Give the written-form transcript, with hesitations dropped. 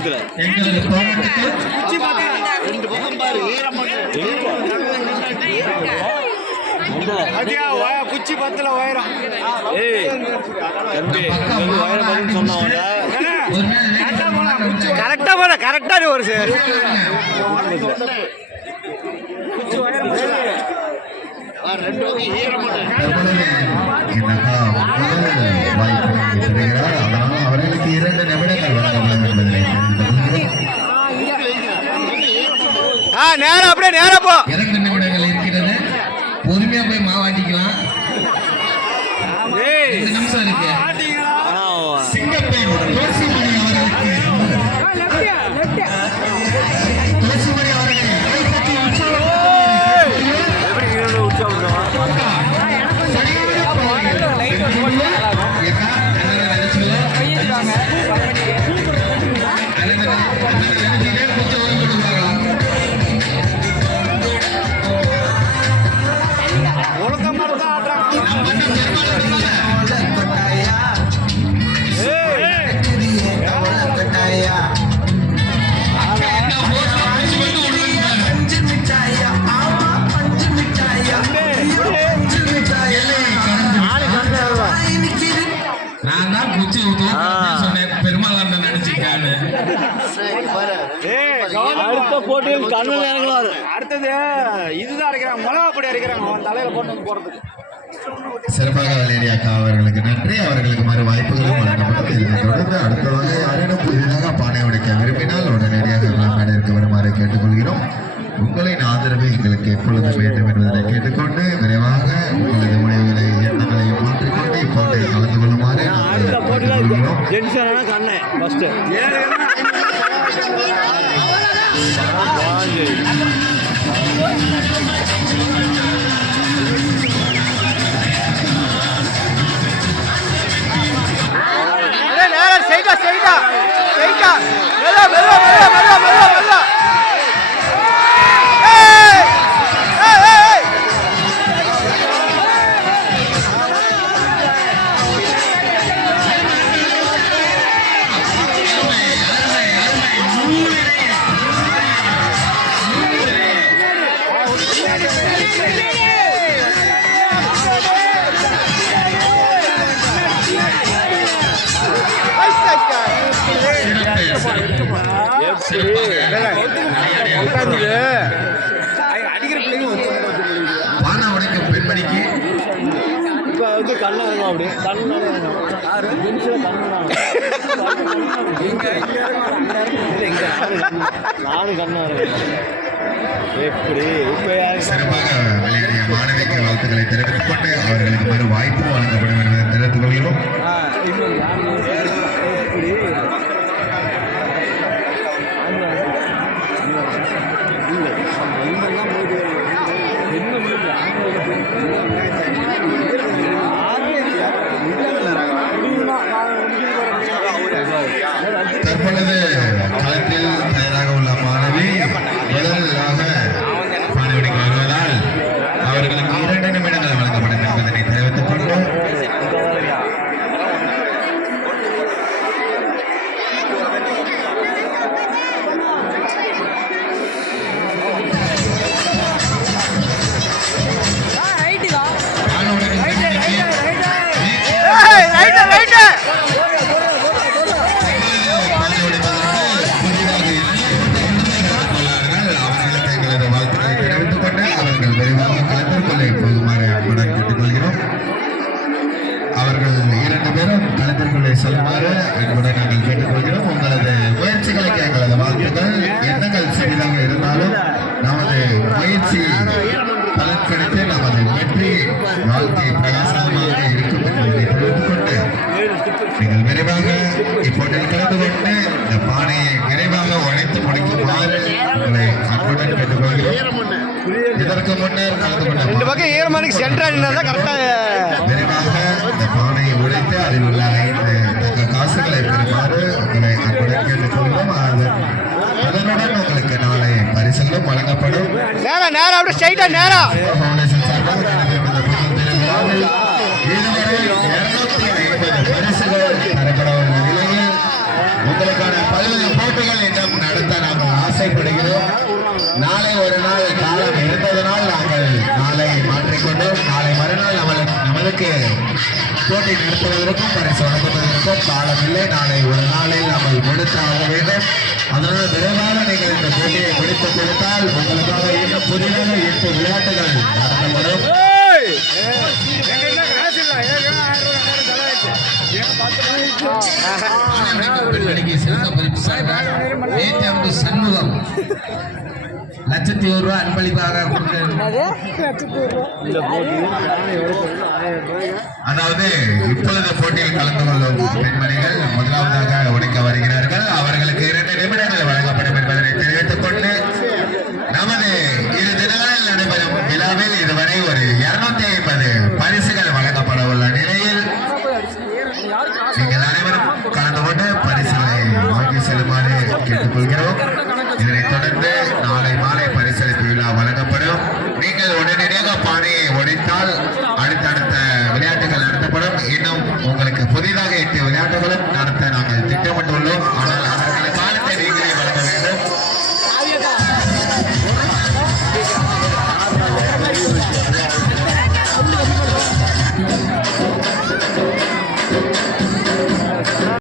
பத்துல குச்சி பத்துல உயரம். கரெக்டா போல கரெக்டா ஒரு அவர்களுக்கு 2 நிமிடங்கள் வழங்கப்படும் என்பதை நேரம் அப்படியே நேரம் போ. 2 நிமிடங்கள் இருக்கிறது. பொறுமையா போய் மாவாட்டிக்கலாம். 2 நிமிஷம் இருக்கு. சிங்கப்பூர் தோசிமணி அவர்களுக்கு போட்டியில் கண்ணில் இறங்குவாரு. அடுத்தது இதுதான் அரைக்கிறாங்க, மிளகா பொடி அரைக்கிறாங்க தலையில போட்டு போறதுக்கு. சிறப்பாக விளையாடிய அக்கா அவர்களுக்கு நன்றி. அவர்களுக்கு மறு வாய்ப்புகளும் வழங்கப்படும். இதனைத் தொடர்ந்து அடுத்ததாக யாரேனும் புதிதாக பானை உடைக்க விரும்பினால் உடனடியாக மேடைக்கு வருமாறு கேட்டுக்கொள்கிறோம். உங்களின் ஆதரவு எங்களுக்கு எப்பொழுது வேண்டும் என்பதை கேட்டுக்கொண்டு விரைவாக உங்களது முடிவுகளை எண்ணங்களையும் மாற்றிக்கொண்டு இப்போட்டில் கலந்து கொள்ளுமாறு பானை உடைக்கும் பெண்மணிக்கு இப்போ வந்து கண்ணா இருக்கும். அப்படி நானும் கண்ணா எப்படி சிறப்பாக விளையாடிய மாணவிக்கு வாழ்த்துக்களை தெரிவித்துக் கொண்டு அவர்களுக்கு மறு வாய்ப்பு வழங்கப்படும் என்பதை தெரிவித்துக் கொள்கிறோம். தற்பொழுது களத்தில் தயாராக உள்ள மாணவி முதலாக பானையுடைக்கு வருவதால் அவர்களுக்கு 2 நிமிடங்கள் வழங்கப்படும் என்பதனை தெரிவித்துக் கொண்டு செல்லுமாறு என்பதை நாங்கள் கேட்டுக்கொள்கிறோம். உங்களது முயற்சிகளுக்கு எங்களது வாழ்த்துக்கள். எண்ணங்கள் சிறிதாக இருந்தாலும் நமது முயற்சி பலன் கிடைத்து நமது வெற்றி வாழ்க்கை பிரகாசமாக இருக்கும் என்பதை தெரிவித்துக் கொண்டு நீங்கள் விரைவாக இப்போட்டில் கலந்து கொண்டு இந்த பானையை விரைவாக உடைத்து முடிக்குமாறு உங்களை அன்புடன் கேட்டுக்கொள்கிறோம். இதற்கு முன்னர் கலந்து கொண்ட விரைவாக இந்த பானையை உடைத்து அதில் உள்ள 5 காசுகளை பெறுமாறு உங்களை அன்புடன் கேட்டுக்கொள்கிறோம். அதனுடன் உங்களுக்கு நாளை பரிசுகளும் வழங்கப்படும். பரிசுகள் தரப்பட உள்ள நிலையில் உங்களுக்கான 15 போட்டிகள் நாளை ஒரு நாள் காலம் இருந்ததனால் நாங்கள் நாளை மாற்றிக்கொண்டோம். நாளை மறுநாள் நம்மளுக்கு போட்டி நடத்துவதற்கும் பரிசு வழங்குவதற்கும் காலம் இல்லை. நாளை ஒரு நாளில் நம்ம முடித்தாக வேண்டும். அதனால் விரைவாக நீங்கள் இந்த போட்டியை முடித்துக் கொடுத்தால் உங்களுக்காக இன்னும் புதிதாக 8 விளையாட்டுகள் நடத்தப்படும். பெண்களுக்கு சிறந்த பரிசாக ஏடிஎம் சண்முகம் ₹1,01,000 அன்பளிப்பாக அதாவது இப்பொழுது போட்டியில் கலந்து கொள்ளும் பெண்மணிகள் முதலாவதாக உடைக்க வருகிறார்கள். அவர்களுக்கு 2 நிமிடங்கள் வழங்கப்படும் என்பதனை தெரிவித்துக் கொண்டு நமது 2 தினங்களில் நடைபெறும் விழாவில் இதுவரை ஒரு 250 பரிசுகள் வழங்கப்பட உள்ள நிலையில் நீங்கள் அனைவரும் கலந்து கொண்டு பரிசுகளை வாங்கி செல்லுமாறு கேட்டுக்கொள்கிறோம். இதனைத் தொடர்ந்து நாளை மாலை பரிசளிப்பு விழா வழங்கப்படும். நீங்கள் உடனடியாக பானையை உடைத்தால்